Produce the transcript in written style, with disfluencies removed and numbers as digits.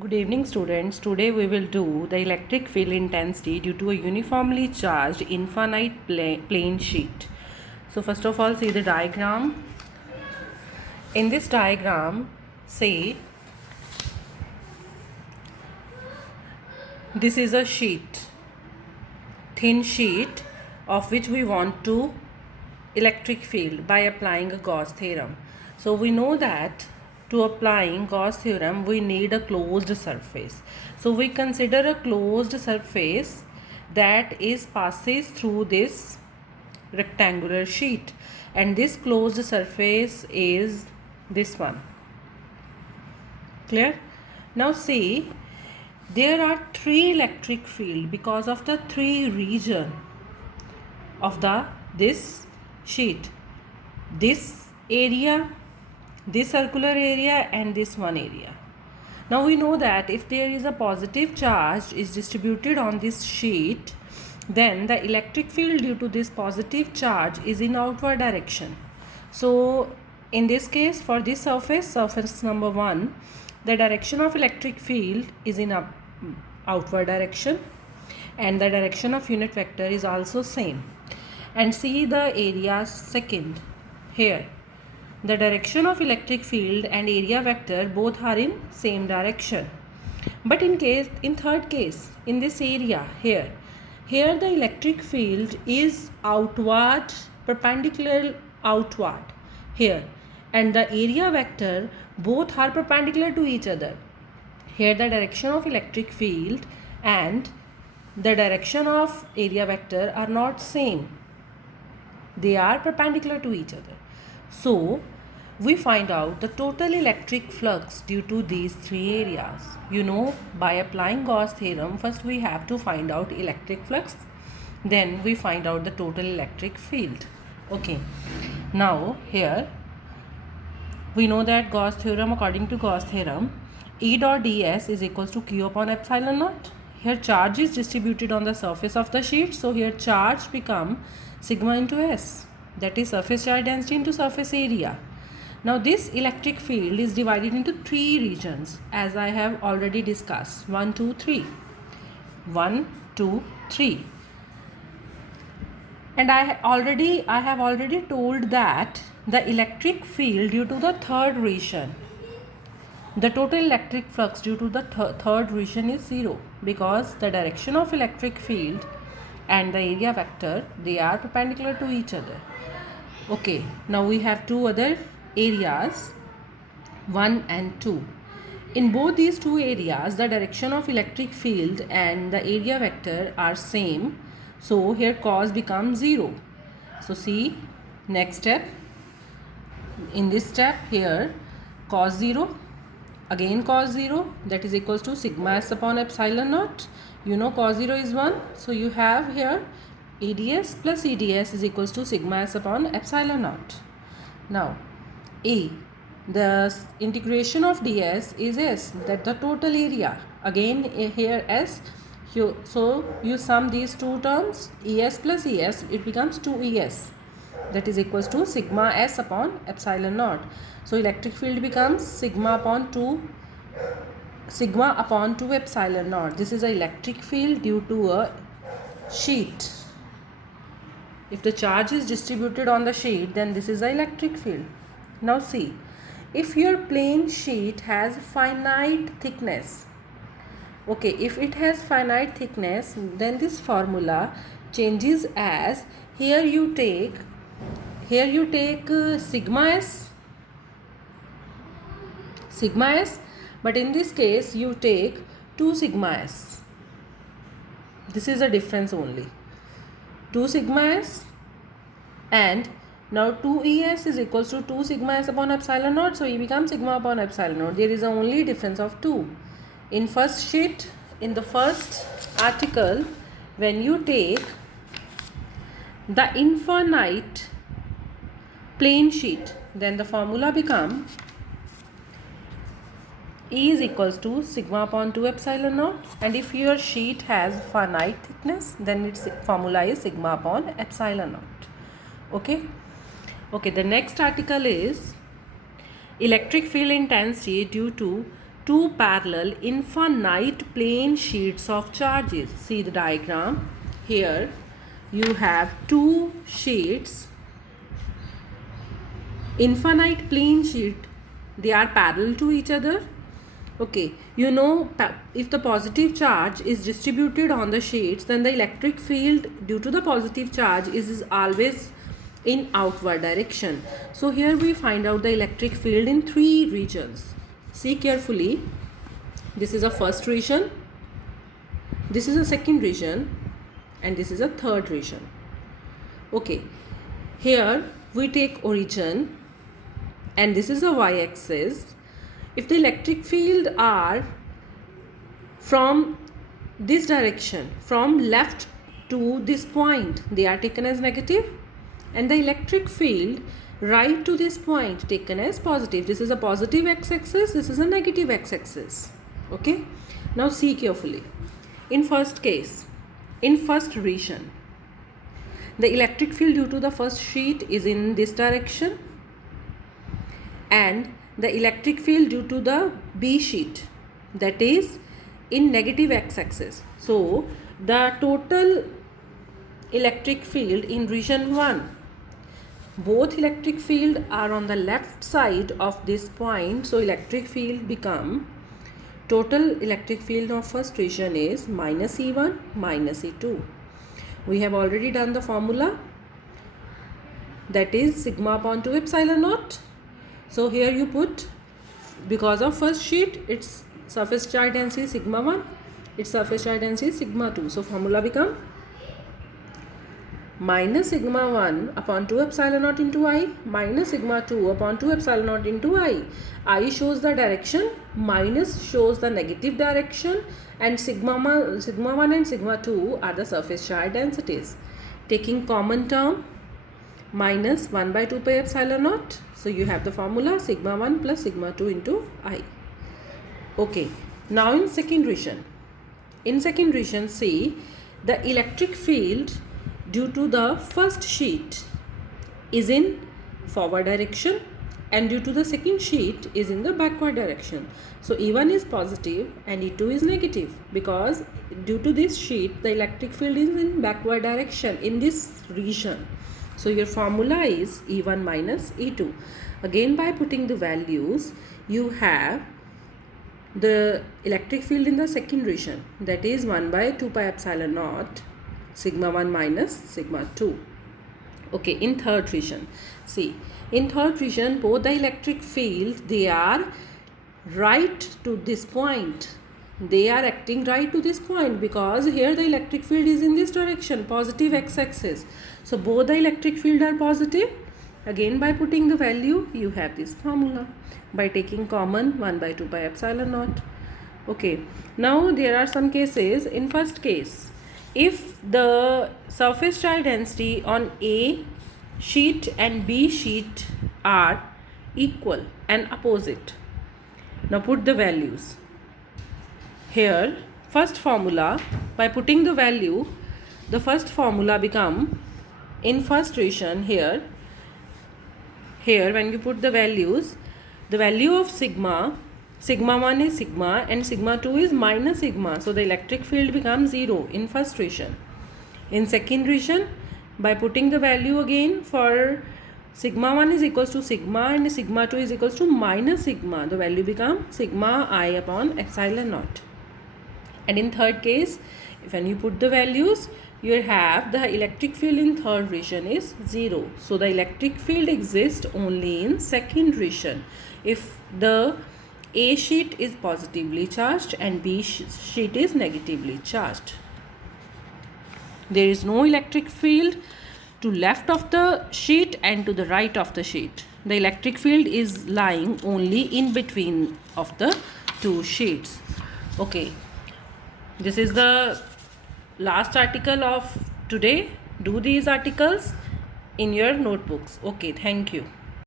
Good evening, students. Today we will do the electric field intensity due to a uniformly charged infinite plane sheet. So first of all, see the diagram. In this diagram, say this is a sheet, thin sheet of which we want to electric field by applying a Gauss theorem. So we know that to applying Gauss theorem we need a closed surface. So we consider a closed surface that is passes through this rectangular sheet, and this closed surface is this one. Clear? Now see, there are three electric field because of the three region of this sheet, this area, this circular area, and this one area. Now we know that if there is a positive charge is distributed on this sheet, then the electric field due to this positive charge is in outward direction. So in this case, for this surface number 1, the direction of electric field is in outward direction, and the direction of unit vector is also same. And see the area second here. The direction of electric field and area vector both are in same direction. But in third case, in this area here the electric field is outward, perpendicular outward here, and the area vector both are perpendicular to each other. Here the direction of electric field and the direction of area vector are not same. They are perpendicular to each other. So we find out the total electric flux due to these three areas. You know, by applying Gauss theorem, first we have to find out electric flux, then we find out the total electric field. Okay, now here we know that Gauss theorem, according to Gauss theorem, E dot ds is equals to q upon epsilon naught. Here charge is distributed on the surface of the sheet, so here charge become sigma into s, that is surface charge density into surface area. Now this electric field is divided into three regions, as I have already discussed. 1, 2, 3. 1, 2, 3. And I have already told that the electric field due to the third region, the total electric flux due to the third region is 0, because the direction of electric field and the area vector, they are perpendicular to each other. Okay, now we have two other areas, 1 and 2. In both these two areas, the direction of electric field and the area vector are same, so here cos becomes 0. So see, next step, in this step here cos 0, again cos 0, that is equals to sigma s upon epsilon naught. You know cos 0 is 1, so you have here EDS plus EDS is equals to sigma s upon epsilon naught. Now A, the integration of ds is s, that the total area, again here s, so you sum these two terms, es plus es, it becomes 2es, that is equals to sigma s upon epsilon naught. So electric field becomes sigma upon 2 epsilon naught. This is an electric field due to a sheet. If the charge is distributed on the sheet, then this is an electric field. Now see, if your plane sheet has finite thickness, okay, if it has finite thickness, then this formula changes as here you take sigma s, but in this case you take 2 sigma s. This is a difference only, 2 sigma s, and now 2es is equals to 2 sigma s upon epsilon naught, so it becomes sigma upon epsilon naught. There is only difference of 2. In first sheet, in the first article, when you take the infinite plane sheet, then the formula become E is equals to sigma upon 2 epsilon naught, and if your sheet has finite thickness, then its formula is sigma upon epsilon naught. Okay, the next article is electric field intensity due to two parallel infinite plane sheets of charges. See the diagram. Here you have two sheets, infinite plane sheet, they are parallel to each other. Okay, you know, if the positive charge is distributed on the sheets, then the electric field due to the positive charge is always in outward direction. So here we find out the electric field in three regions. See carefully. This is a first region, this is a second region, and this is a third region. Okay, here we take origin, and this is a y-axis. If the electric field are from this direction, from left to this point, they are taken as negative, and the electric field right to this point taken as positive. This is a positive x-axis, this is a negative x-axis. Okay, now see carefully. In first case, in first region, the electric field due to the first sheet is in this direction, and the electric field due to the B sheet, that is in negative x-axis. So the total electric field in region 1, both electric field are on the left side of this point, so electric field become, total electric field of first region is minus E1 minus E2. We have already done the formula, that is sigma upon 2 epsilon naught. So here you put, because of first sheet, its surface charge density sigma 1, its surface charge density sigma 2. So formula become minus sigma 1 upon 2 epsilon naught into I minus sigma 2 upon 2 epsilon naught into I. I shows the direction, minus shows the negative direction, and sigma 1 and sigma 2 are the surface charge densities. Taking common term, minus 1 by 2 pi epsilon naught. So you have the formula sigma 1 plus sigma 2 into I. Okay, now in second region. In second region, see, the electric field due to the first sheet is in forward direction, and due to the second sheet is in the backward direction. So E1 is positive and E2 is negative, because due to this sheet the electric field is in backward direction in this region. So your formula is E1 minus E2. Again, by putting the values, you have the electric field in the second region, that is 1 by 2 pi epsilon naught sigma 1 minus sigma 2. Okay, in third region, see, in third region both the electric field, they are right to this point, they are acting right to this point, because here the electric field is in this direction, positive x-axis. So both the electric field are positive. Again, by putting the value, you have this formula by taking common 1 by 2 pi epsilon naught. Okay, now there are some cases. In first case, if the surface charge density on A sheet and B sheet are equal and opposite, now put the values. Here, first formula, by putting the value, the first formula become, in first region, here when you put the values, the value of sigma 1 is sigma and sigma 2 is minus sigma. So the electric field becomes 0 in first region. In second region, by putting the value again, for sigma 1 is equals to sigma and sigma 2 is equals to minus sigma, the value becomes sigma I upon epsilon naught. And in third case, when you put the values, you have the electric field in third region is 0. So the electric field exists only in second region if the A sheet is positively charged and B sheet is negatively charged. There is no electric field to left of the sheet and to the right of the sheet. The electric field is lying only in between of the two sheets. Okay, this is the last article of today. Do these articles in your notebooks. Okay, thank you.